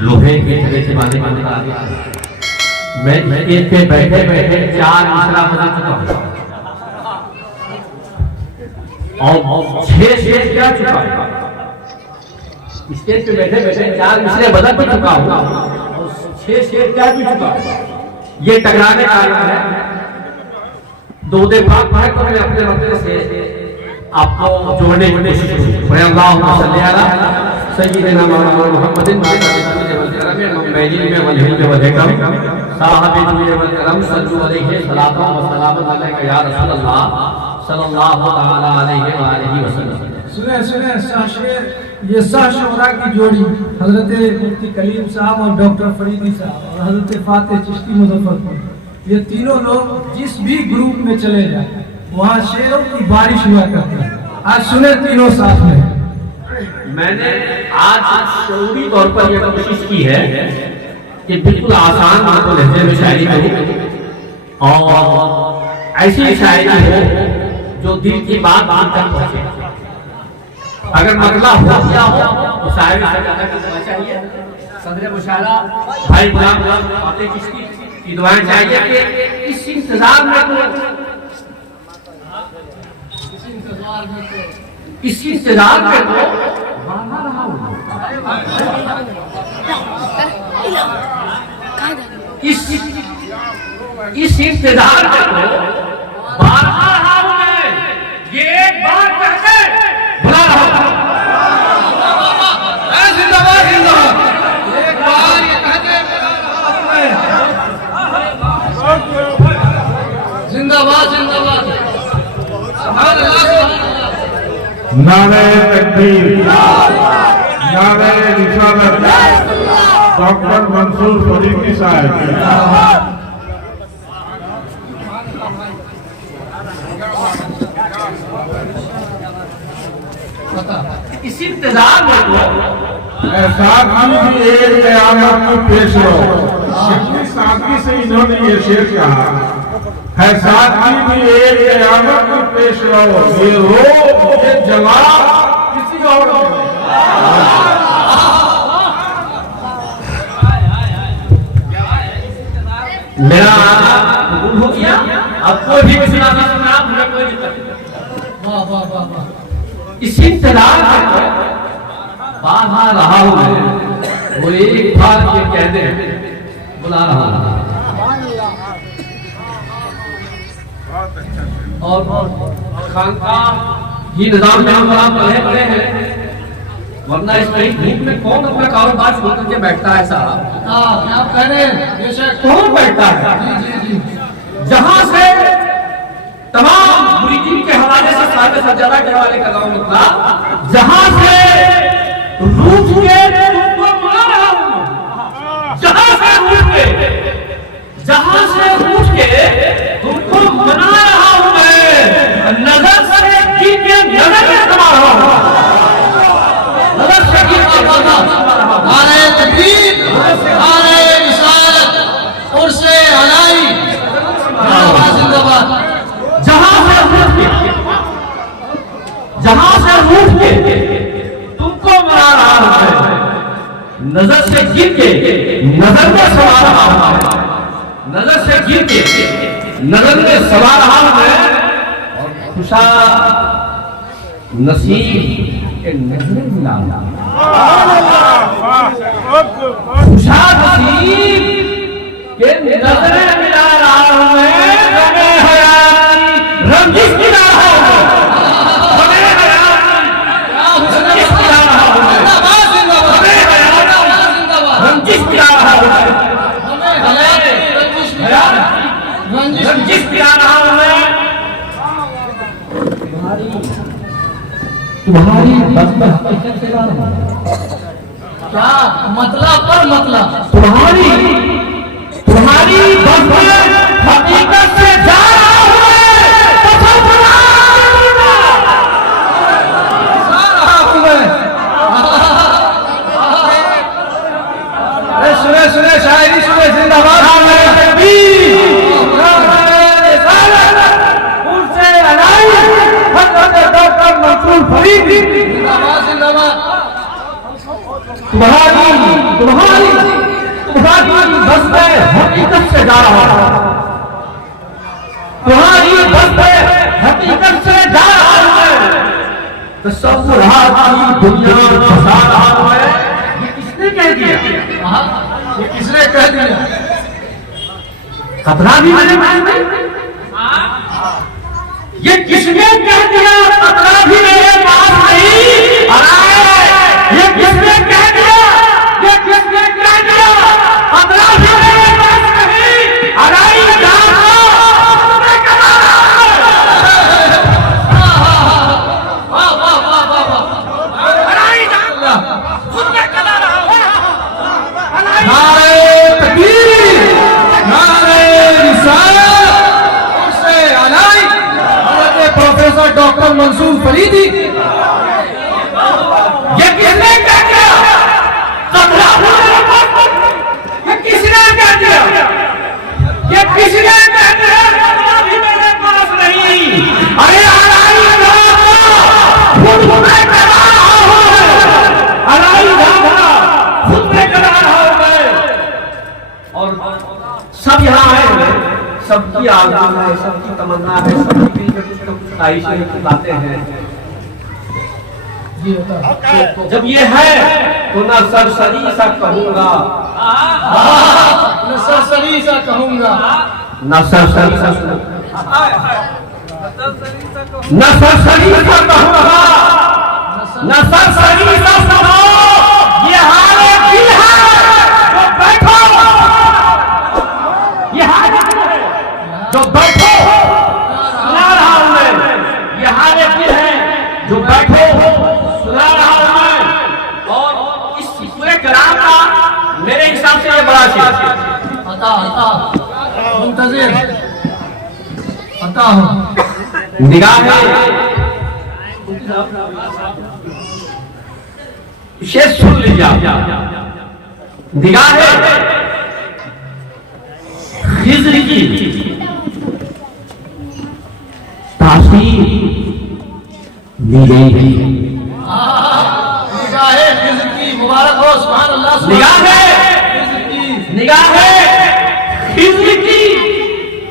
लोहे के जगह से बातें मानता मैं स्टेज पे बैठे बैठे 4 मिसरा बजा चुका हूँ और 6 शेर क्या चुका हूँ। स्टेज पे बैठे बैठे 4 मिसरे बजा भी चुका हूँ और 6 शेर क्या भी चुका हूँ। ये टकराने का कारण है। दो दे भाग भाग को मैं अपने रस्ते से आपको जोड़ने की कोशिश करूँ। अल्लाहुम्मा सल्ली अला सय्यिदिना मुहम्मदिन सुने सुने ये शाहशोरा की जोड़ी हजरत मुफ्ती कलीम साहब और डॉक्टर फरीदी साहब और हजरत फातेह चिश्ती मुजफ्फरपुर, ये तीनों लोग जिस भी ग्रुप में चले जाए वहाँ शेरों की बारिश हुआ करती है। आज सुने तीनों साथ में। मैंने आज शऊरी तौर पर यह कोशिश की है कि बिल्कुल आसान बिल्कुल लहजे में शायरी करूं और ऐसी शायरी हो जो दिल की बात तक पहुंचे। अगर मतलब हो गया हो तो शायरी से ज्यादा करना चाहिए। सदर मुशायरा भाई गुलाम फातेह चिश्ती की दुआएं चाहिए कि इस इंतजार में इस इंतजार में बारहा रहा हूं मैं। ये एक बार कहकर बुला रहा हूं। जिंदाबाद जिंदाबाद। एक बार ये कहते जिंदाबाद जिंदाबाद। नारे तकबीर, नारे रिसालत, डॉक्टर मंसूर फरीदी साहब। इस इंतजार में सादगी भी एक कयामत में पेश हो। कितनी सादगी से इन्होंने ये शेर कहा है। सादगी भी एक कयामत में पेश हो। ये रो ये जला किसी और मेरा कबूल हो गया। अब कोई भी सुना मुझे कोई दिक्कत नहीं। वाह वाह वाह वाह। इस इंतजार में बाहर रहा हूं मैं। वो एक बार ये कहते बुला रहा हूं और खानकाह ये निजाम जहां पर आप पढ़े हैं, वरना इस धूप में कौन अपना कारोबार छोड़ करके बैठता है साहब। क्या कह रहे हैं? कौन बैठता है? जी जी जी। जहां से तमाम मुरीदीन के हवाले से साहिब सज्जादा के हवाले कर रहा हूं मतलब जहां से रूठ के तुमको बुला रहा हूं। जहां से रूठ के तुमको मना रहा हूं मैं। नजर से गिर के नजर में समा रहा हूं। नजर से गिर के नजर में समा रहा हूं। नारे तकबीर, नारे रिसालत, उर्से अलाई, जिंदाबाद। जहां से रूठ के तुमको मना रहा हूं मैं। नजर से गिर के नजर में समा रहा हूं मैं। नजर से गिर के नजर में समा रहा हूं मैं। और खुशा नसीब के नजर मिला खुशा नसीब के नजर मिला रहा हूं मैं। रंजिश मिला रहा हूं। तुम्हारी बस में हकीकत से ला रहा हूं। क्या मतलब पर मतलब तुम्हारी बस में हकीकत से जा रहा हूं। सुने सुने शायरी सुने। जिंदाबाद डॉक्टर मंसूर फरीदी। जिंदाबाद जिंदाबाद। तुम्हारी तुम्हारी तुम्हारी बस में हकीकत से जा रहा हूं, तुम्हारी बस में हकीकत से जा रहा हूं, तस्वुरात की दुनिया फंसा रहा हूं। ये किसने कह दिया? ये किसने कह दिया? खतरा भी मेरे पास नहीं। ये किसने कह दिया? खतरा भी मेरे पास नहीं। अरे ये किसने कह दिया? ये किसने कह दिया? खतरा भी मेरे पास नहीं। अरे प्रोफेसर डॉक्टर मंसूर फरीदी, ये किसने कह दिया? खतरा ये किसने कह दिया? ये किसने कह दिया? खतरा भी मेरे पास नहीं। अरे खुद में करा रहा हूं, खुद में करा रहा हूं मैं। और सब यहाँ है, सबकी आरज़ू है, सबकी तमन्ना है, सबकी ख्वाहिशें की बातें हैं। जब ये है तो न सरसरी सा कहूंगा, न सरसरी सा कहूंगा, न सरसरी सा न सरसरी सा कहूंगा, न सरसरी सा सुनो। ये हारे दिल है तो बैठो, ये हारे दिल है जो बैठो, सुना रहा हूं मैं। ये हारे दिल है जो बैठो, सुना रहा हूं मैं। और इस पूरे कलाम का मेरे हिसाब से ये बड़ा शेर है। मुंतजिर अता हो निगाह शेर सुन लीजिए आप। निगाह खिज़्र की तासीर दी गई है। निगाह खिज़्र की मुबारक हो, सुभान अल्लाह। निगाह खिज़्र की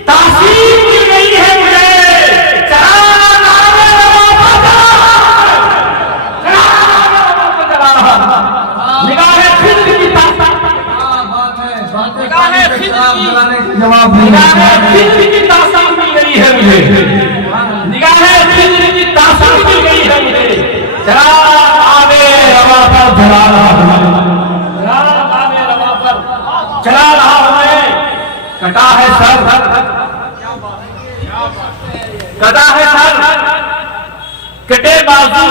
तासीर दी गई है मुझे। जवाब खिज़्र की तासीर मिल गई है मुझे, निगाह खिज़्र की तासीर मिल गई है मुझे। चराग़ आबे रवा पर जला रहा हूं, चराग़ आबे रवा पर जला रहा हूं मैं। कटा है सर, कटा है सर, कटे बाजू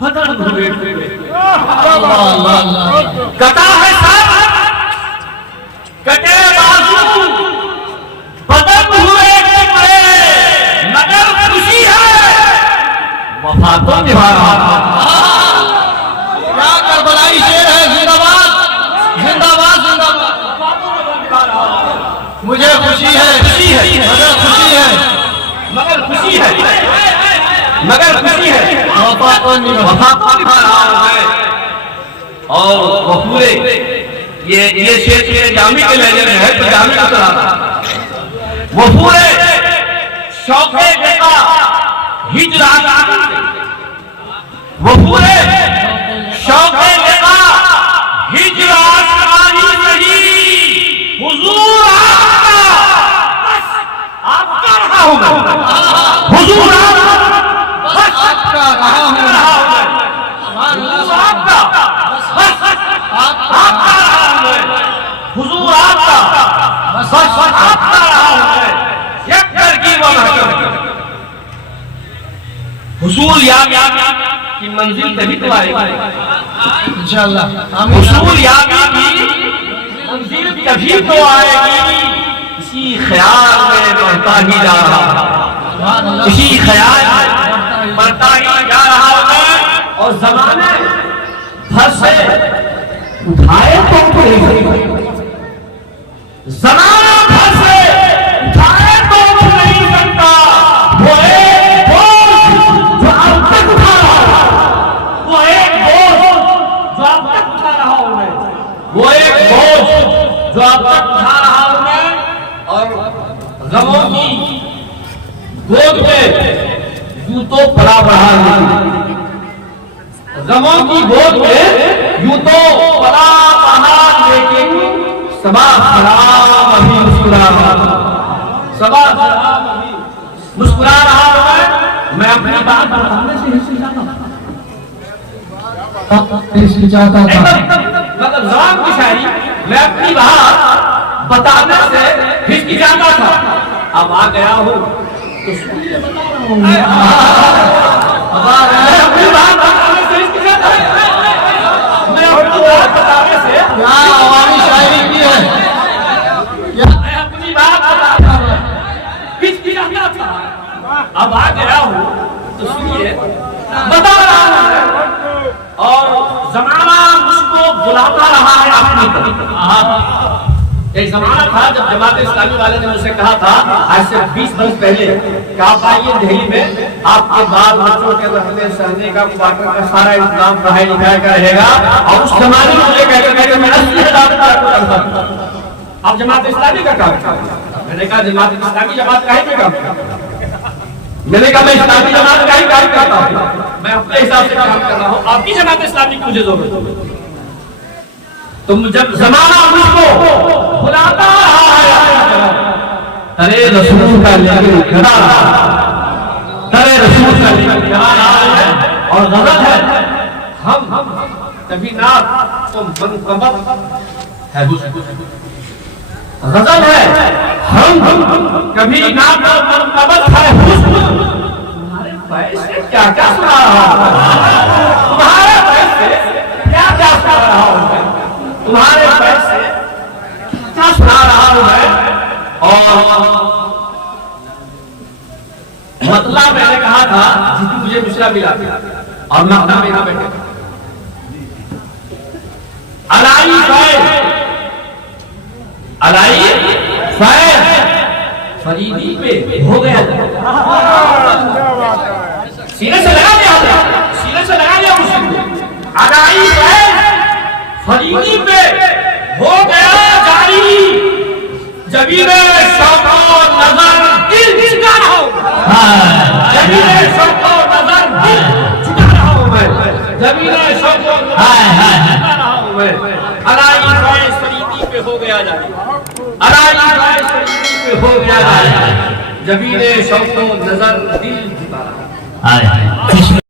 बदन हुए, कटा है सर, कटे बाजू बदन हुए टुकड़े, मगर खुशी है वफा तो निभा रहा। क्या करबलाई शेर है। जिंदाबाद जिंदाबाद जिंदाबाद। मुझे खुशी है, खुशी है, मगर खुशी है, मगर खुशी है, मगर खुशी है वफा को निभा रहा है। और वो पूरे ये शेर जामी के लहजे में है, तो जामी का तरह वो पूरे शौक़े देखा हिजरात, वो पूरे शौक़े देखा हिजरात ही नहीं, हुजूर आपका रहा हूं मैं, हुजूर आपका रहा हूं मैं, हुजूर आपका बस आपका रहा हूं मैं। एक तरकीब हुसूल यामी की मंजिल तभी तो आएगी इंशाअल्लाह। हुसूल यामी की मंजिल तभी तो आएगी। इसी ख्याल में बढ़ता ही जा रहा, इसी ख्याल में बढ़ता ही जा रहा मैं। और जमाने भर से उठाए तो जमाना भर से उठाए तो नहीं सकता। वो एक बोझ जो अब तक उठा रहा, वो एक बोझ जो अब अब तक उठा रहा हूं मैं, और गमों की गोद में यूं तो पला बढ़ा हूं, गमों की गोद में यूं तो पला बढ़ा, लेकिन सबा खराब अभी मुस्कुरा रहा, सबा खराब अभी मुस्कुरा रहा हूं मैं अपनी बात बताने से हिचकिचाता हिचकिचाता था। मतलब राम की शायरी मैं अपनी बात बताने से हिचकिचाता था, अब आ गया हूं तो सुनिए बता रहा हूं। मैं अपनी बात बताने से हिचकिचाता था, मैं अपनी बात बताने से हमारी शायरी की है, मैं अपनी बात बताने से हिचकिचाता था, अब आ गया हूं तो सुनिए बता रहा हूं। और जमाना मुझको बुलाता रहा है अपनी तरफ। एक जमाना था जब जमात इस्लामी वाले ने मुझसे कहा था आज से 20 वर्ष पहले कि आप आइए दिल्ली में, आपके बाल बच्चों के रहने सहने का क्वार्टर का सारा इंतजाम पढ़ाई लिखाई का रहेगा। और उस जमाने में मुझे कहते मैं 80,000 रुपया करता था। अब जमात इस्लामी का काम, मैंने कहा जमात इस्लामी जमात का ही काम, मैंने कहा मैं इस्लामी जमात का ही काम करता हूँ, मैं अपने हिसाब से काम कर रहा हूँ, आपकी जमात इस्लामी की मुझे जरूरत है। तुम जब जमाना मुझको बुलाता रहा है, अरे रसूल का लेकिन खड़ा रहा, अरे रसूल का लेकिन खड़ा रहा है। और गलत है हम कभी ना तो मनकबत है, गजल है हम कभी ना तो मनकबत है हुस्न। तुम्हारे पैसे क्या क्या सुना रहा हूं, तुम्हारे पैसे क्या क्या सुना रहा हूं मैं, तुम्हारे पैसे क्या सुना रहा हूं मैं। और मतलब मैंने कहा था जिसकी मुझे मिश्रा मिला और मक्ता में यहां बैठे अलाई फैज, अलाई फैज फरीदी पे हो गया, सीने से लगा दिया, सीने से लगा दिया उसको। अलाई फैज फरीदी पे हो गया जारी, जबीरे शौको नजर दिल झुका रहा हूं, जबीरे शौको नजर दिल झुका रहा हूं मैं, जबीरे शौको नजर झुका रहा हूं मैं। अलाई फैज फरीदी पे हो गया जारी, अलाई फैज फरीदी पे हो गया जारी, जबीरे शौको नजर दिल झुका रहा हूं।